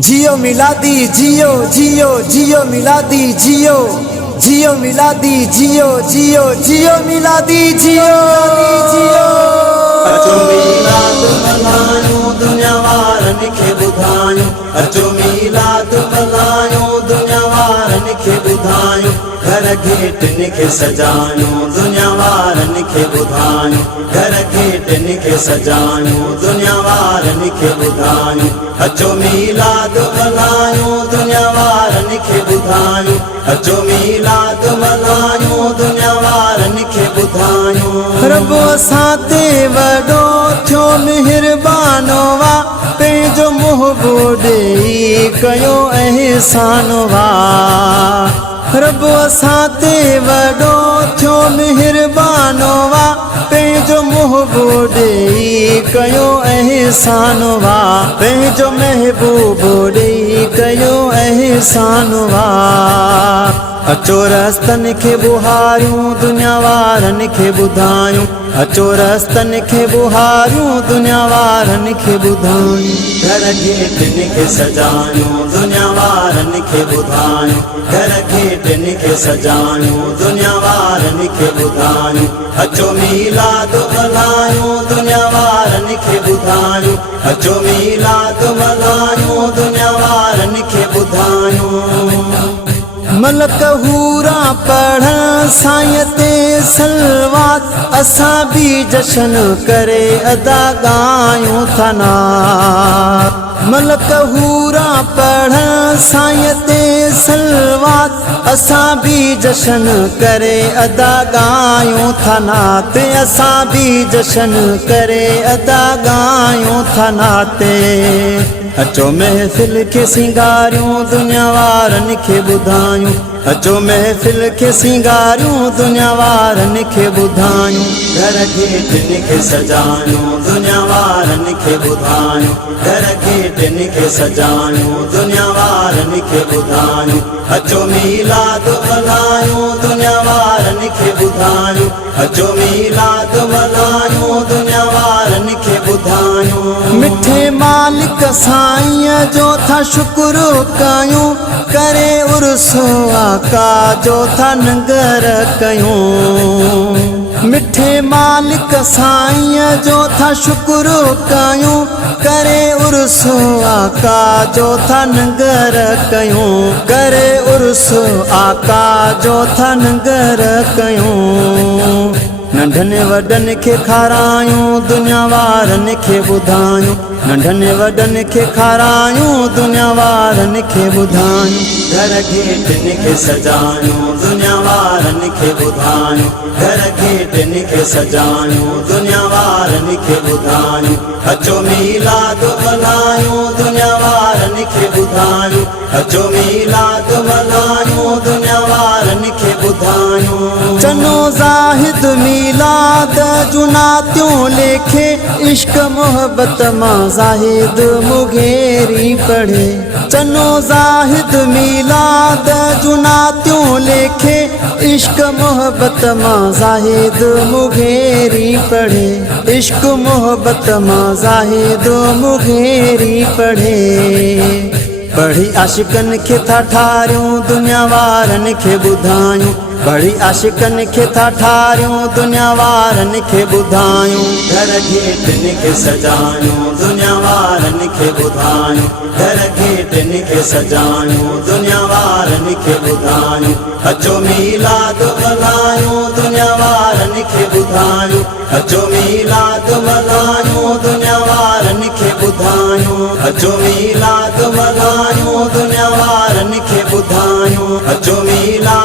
जियो मिलादी जियो जियो जियो मिलादी जियो जियो मिलादी जियो जियो जियो मिलादी जियो जियो अचो मीलाद मल्हायूं दुनिया वारनि खे ॿुधायूं। अचो मीलाद मल्हायूं दुनिया वारनि खे ॿुधायूं। घर घेटनि खे सजायूं दुनिया वारनि खे ॿुधायूं। घर घेटनि खे सजायूं दुनिया वारनि खे ॿुधायूं। अचो मीलाद मल्हायूं दुनिया वारनि खे ॿुधायूं। अचो मीलाद मल्हायूं दुनिया वारनि खे ॿुधायूं। रबो असां ते वॾो थियो महिरबानो वा पंहिंजो मुहबो ॾेई कयो अहसान वा। रबो असां ते वॾो थियो महिरबानो वा पंहिंजो मुहबो ॾेई कयो अहसान वा। पंहिंजो महबूबो ॾेई कयो अहसान वा। अचो रस्तनि खे बुहारियूं दुनिया वारनि खे ॿुधायूं। अचो रस्तनि खे बुहारियूं दुनिया वारनि खे ॿुधायूं। घर घेटनि खे सजायूं दुनिया वारनि खे ॿुधायूं। घर घेटनि खे सजायूं दुनिया वारनि खे ॿुधायूं। अचो मीलाद मल्हायूं दुनिया वारनि खे ॿुधायूं। अचो मीलाद मल्हायूं दुनिया वारनि खे ॿुधायूं। मलक हूरा पढ़ण साईं ते सलवात असां भी जशन करे अदा ॻायूं था नात। मलक हूरा पढ़ण साईं ते सलवात असां भी जशन करे अदा ॻायूं था नात। असां भी जशन करे अदा ॻायूं था नात। अचो महफ़िल खे सिंगारियूं दुनिया वारनि खे ॿुधायूं। अचो महफ़िल खे सिंगारियूं दुनिया वारनि खे ॿुधायूं। घर घेटनि खे सजायूं दुनिया वारनि खे ॿुधायूं। घर घेटनि खे सजायूं दुनिया वारनि खे ॿुधायूं। अचो मीलाद मल्हायूं दुनिया वारनि खे ॿुधायूं। अचो मीलाद मल्हायूं दुनिया वारनि खे ॿुधायूं। मिठे मालिक साईं जो था शुक्र कयूं करे उर्स आका जो था नंगर कयूं। मिठे मालिक साईं जो था शुक्र कयूं करे उर्स आका जो था नंगर कयूं। करे उर्स आका जो था नंगर कयूं। नंढनि वॾनि खे खारायूं दुनिया वारनि खे ॿुधायूं। नंढनि वॾनि खे खारायूं दुनिया वारनि खे ॿुधायूं। घर घेटनि खे सजायूं दुनिया वारनि खे ॿुधायूं। घर घेटनि खे सजायूं दुनिया वारनि खे ॿुधायूं। अचो मीलाद मल्हायूं दुनिया वारनि खे ॿुधायूं। अचो मीलाद मल्हायूं दुनिया वारनि खे ॿुधायूं। चनो ज़ाहिद मीलाद जुनातियूं लेखे इश्क मोहब्बत मां ज़ाहिद मुगेरी पढ़े। चनो ज़ाहिद मीलाद जुनातियूं लेखे इश्क मोहब्बत मां ज़ाहिद मुगेरी पढ़े। इश्क मोहब्बत मां ज़ाहिद मुगेरी पढ़े। पढ़ी आशिकनि खे था ठारियूं दुनिया वारनि खे ॿुधायूं। पढ़ी आशिकनि खे था ठारियूं दुनिया वारनि खे ॿुधायूं। घर घेटनि खे सजायूं दुनिया वारनि खे ॿुधायूं। घर घेटनि खे सजायूं दुनिया वारनि खे ॿुधायूं। अचो मीलाद मल्हायूं दुनिया वारनि खे ॿुधायूं। अचो मीलाद मल्हायूं दुनिया वारनि खे ॿुधायूं। अचो मीलाद मल्हायूं दुनिया वारनि खे ॿुधायूं। अचो मीलाद